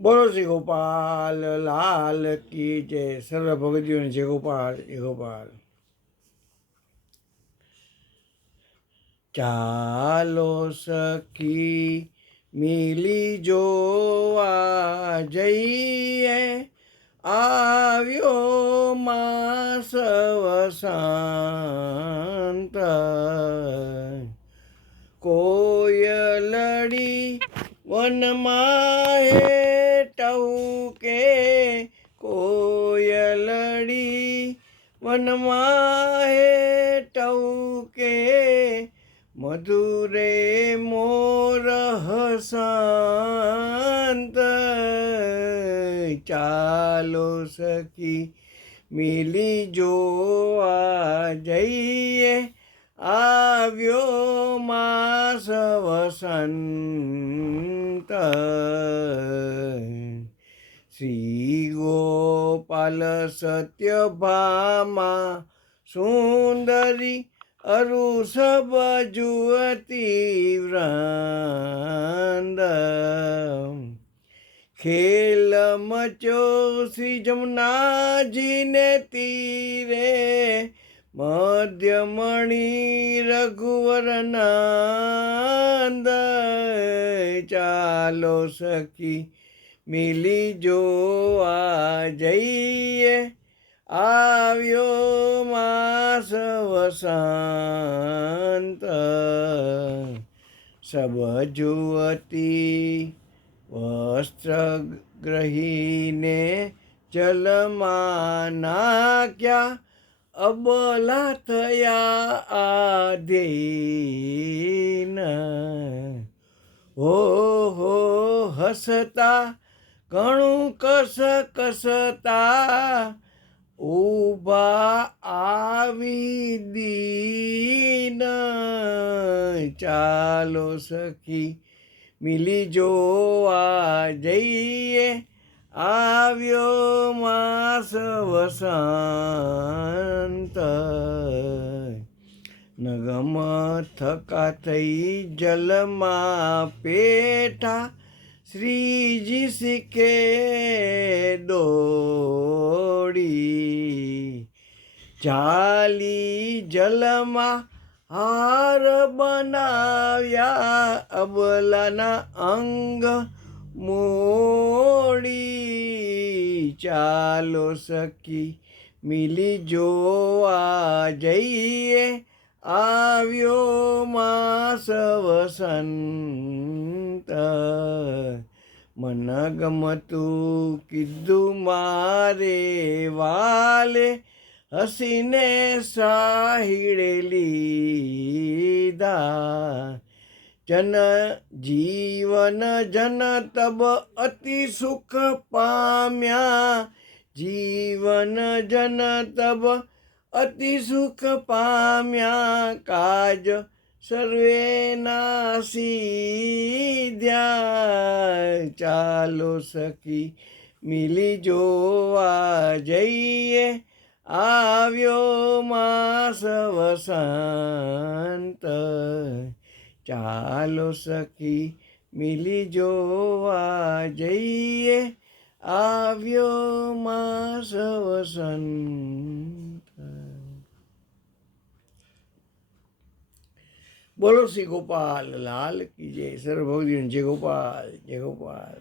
બોલો શ્રી ગોપાલ, લાલ કી જય. સર્વ ભગતીઓને જય ગોપાલ જય ગોપાલ. ચાલો સખી મિલી જોવા જઈએ. આવ્યો માસ વસાંત. કોયલડી વનમાં ટવકે કોયલડી વનમાં હે ટવકે મધુરે મોર હસંત. ચાલો સખી મિલી જોવા જઈએ. આવ્યો માસ વસંત. ગોપાલ સત્યભામા સુંદરી અરુષભ જુવતી વ્રંદ ખેલ મચો શ્રી જમનાજીને તીરે, મધ્યમણિ રઘુવરનંદ. ચાલો સખી મિલી જોવા જઈએ. આવ્યો માસ વસંત. સબ જુવતી વસ્ત્ર ગ્રહીને જલમાં નાખ્યા અબલા થયા આધીન. હો હો હસતા ઘણું કસ કસતા ઊભા આવી દીન. ચાલો સખી, મિલી જોવા જઈએ. આવ્યો માસ વસંત. નગમ થકા થઈ જલમાં પેઠા. શ્રીજી શીખે દોડી ચાલી જલમાં હાર બનાવ્યા અબલાના અંગ મોડી. ચાલો સખી, મિલી જોવા જઈએ. આવ્યો માસ વસંત. મન ગમતું કીધું મારે વાલે હસીને સાહિડે લીધા. જન જીવન જન તબ અતિ સુખ પામ્યા. જીવન જન તબ અતિ સુખ પામ્યા કાજ સર્વે નાસીધ્યા ચાલો સખી, મિલી જોવા જઈએ. આવ્યો માસ વસંત. ચાલો સખી, મિલી જોવા જઈએ. આવ્યો માસ વસંત. બોલો શ્રી ગોપાલ લાલ કી જય સર્વ ભગવાન જય ગોપાલ જય ગોપાલ